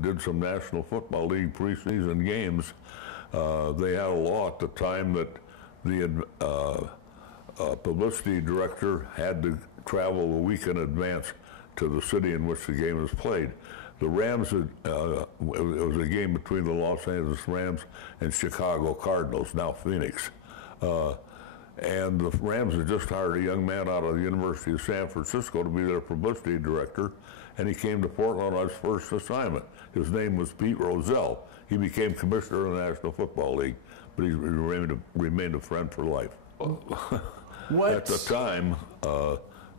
did some National Football League preseason games, they had a law at the time that the publicity director had to travel a week in advance to the city in which the game was played. The Rams, it was a game between the Los Angeles Rams and Chicago Cardinals, now Phoenix. And the Rams had just hired a young man out of the University of San Francisco to be their publicity director, and he came to Portland on his first assignment. His name was Pete Rozelle. He became commissioner of the National Football League, but he remained a friend for life. At the time,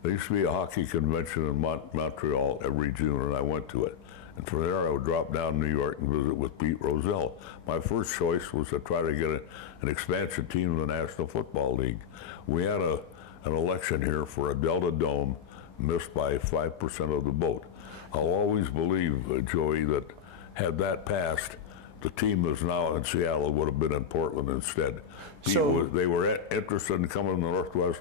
there used to be a hockey convention in Montreal every June, and I went to it. And from there, I would drop down to New York and visit with Pete Rozelle. My first choice was to try to get an expansion team in the National Football League. We had an election here for a Delta Dome, missed by 5% of the vote. I'll always believe, Joey, that had that passed, the team that's now in Seattle would have been in Portland instead. They were interested in coming to the Northwest,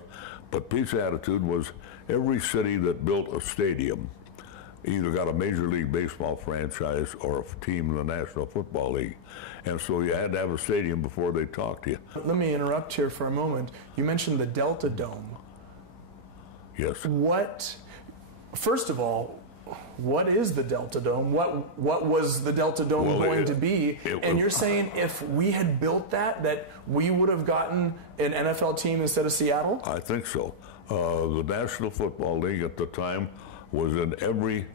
but Pete's attitude was every city that built a stadium either got a Major League Baseball franchise or a team in the National Football League. And so you had to have a stadium before they talked to you. Let me interrupt here for a moment. You mentioned the Delta Dome. Yes. First of all, what is the Delta Dome? What was the Delta Dome going to be? And you're saying if we had built that we would have gotten an NFL team instead of Seattle? I think so. The National Football League at the time was in every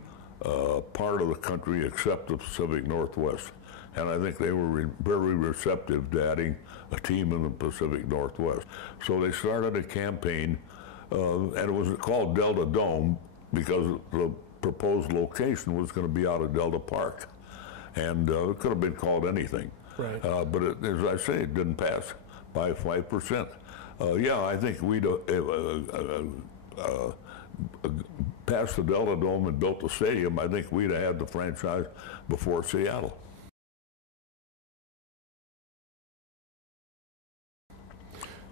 part of the country except the Pacific Northwest. And I think they were very receptive to adding a team in the Pacific Northwest. So they started a campaign, and it was called Delta Dome because the proposed location was going to be out of Delta Park. And it could have been called anything. Right. But as I say, it didn't pass by 5%. Yeah, I think we'd passed the Delta Dome and built the stadium. I think we'd have had the franchise before Seattle.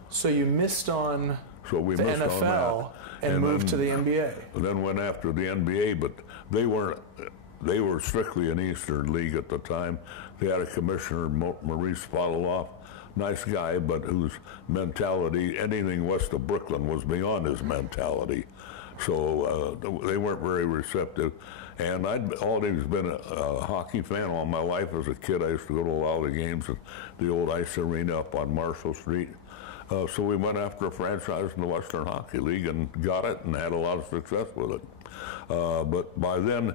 So you missed on the NFL and moved to the NBA. And then went after the NBA, but they were strictly an Eastern League at the time. They had a commissioner, Maurice Fadaloff, nice guy, but whose mentality, anything west of Brooklyn was beyond his mentality. So they weren't very receptive. And I'd always been a hockey fan all my life. As a kid, I used to go to a lot of the games at the old ice arena up on Marshall Street. So we went after a franchise in the Western Hockey League and got it and had a lot of success with it. But by then,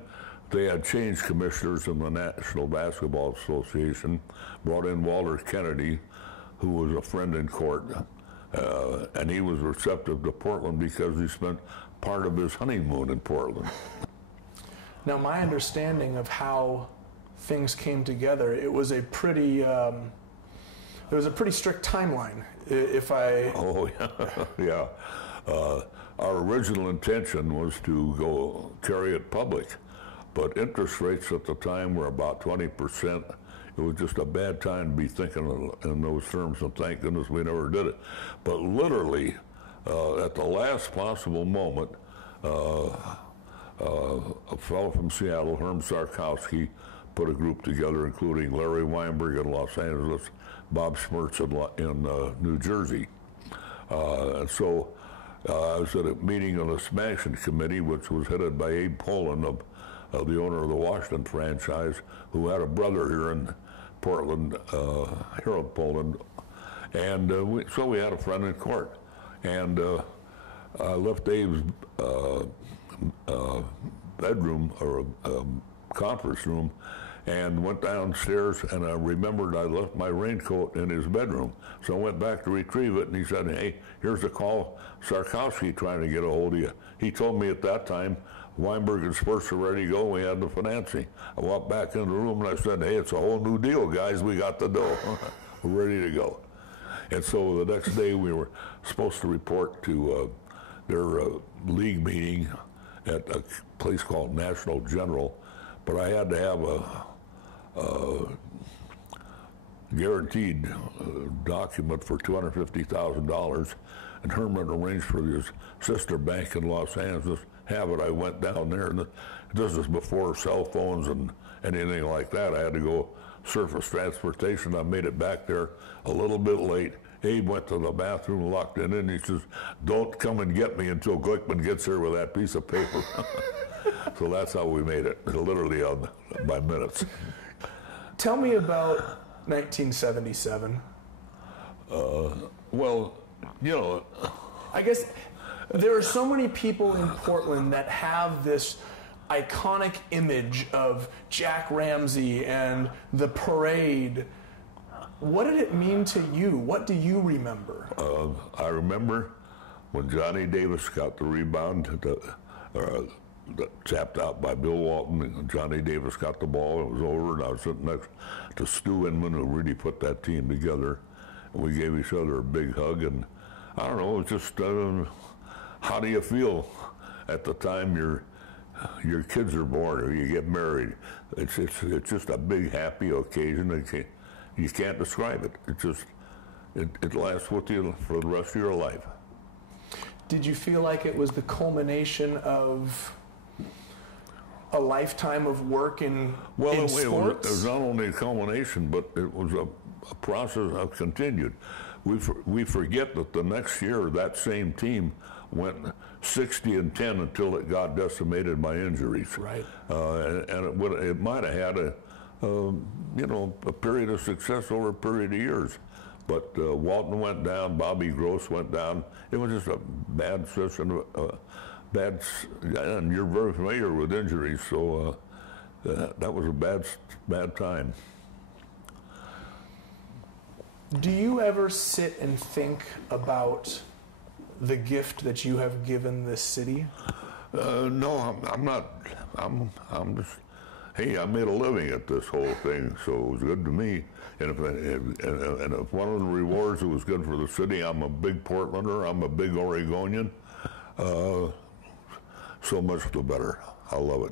they had changed commissioners in the National Basketball Association, brought in Walter Kennedy, who was a friend in court, and he was receptive to Portland because he spent part of his honeymoon in Portland. Now, my understanding of how things came together, it was a pretty strict timeline. Oh, yeah. Our original intention was to go carry it public, but interest rates at the time were about 20%. It was just a bad time to be thinking in those terms, and thank goodness we never did it. But literally, at the last possible moment, a fellow from Seattle, Herm Sarkowski, put a group together, including Larry Weinberg in Los Angeles, Bob Schmertz in New Jersey. So I was at a meeting of the Smashing Committee, which was headed by Abe Poland, the owner of the Washington franchise, who had a brother here in Portland, Harold Poland. And so we had a friend in court. And I left Abe's bedroom, or conference room, and went downstairs, and I remembered I left my raincoat in his bedroom. So I went back to retrieve it, and he said, "Hey, here's a call, Sarkowski trying to get a hold of you." He told me at that time Weinberg and Spurs were ready to go. We had the financing. I walked back in the room and I said, "Hey, it's a whole new deal, guys. We got the dough. We're ready to go." And so the next day we were supposed to report to their league meeting at a place called National General, but I had to have a guaranteed document for $250,000, and Herman arranged for his sister bank in Los Angeles have it, I went down there, and this is before cell phones and anything like that. I had to go surface transportation. I made it back there a little bit late. Abe went to the bathroom, locked it in. He says, "Don't come and get me until Glickman gets here with that piece of paper." So that's how we made it, literally by minutes. Tell me about 1977. Well, you know, I guess there are so many people in Portland that have this iconic image of Jack Ramsey and the parade. What did it mean to you? What do you remember? I remember when Johnny Davis got the rebound, tapped out by Bill Walton, and Johnny Davis got the ball. It was over, and I was sitting next to Stu Inman, who really put that team together. And we gave each other a big hug, and I don't know, it was just, how do you feel at the time your kids are born or you get married? It's just a big happy occasion. You can't describe it. It lasts with you for the rest of your life. Did you feel like it was the culmination of a lifetime of work in sports? It was not only a culmination, but it was a process that continued. We forget that the next year that same team went 60-10 until it got decimated by injuries. Right. And it might have had a period of success over a period of years. But Walton went down, Bobby Gross went down. It was just a bad system, and you're very familiar with injuries, so that was a bad time. Do you ever sit and think about the gift that you have given this city? No, I'm not. I'm just, hey, I made a living at this whole thing, so it was good to me. And if one of the rewards that was good for the city, I'm a big Portlander, I'm a big Oregonian, so much the better. I love it.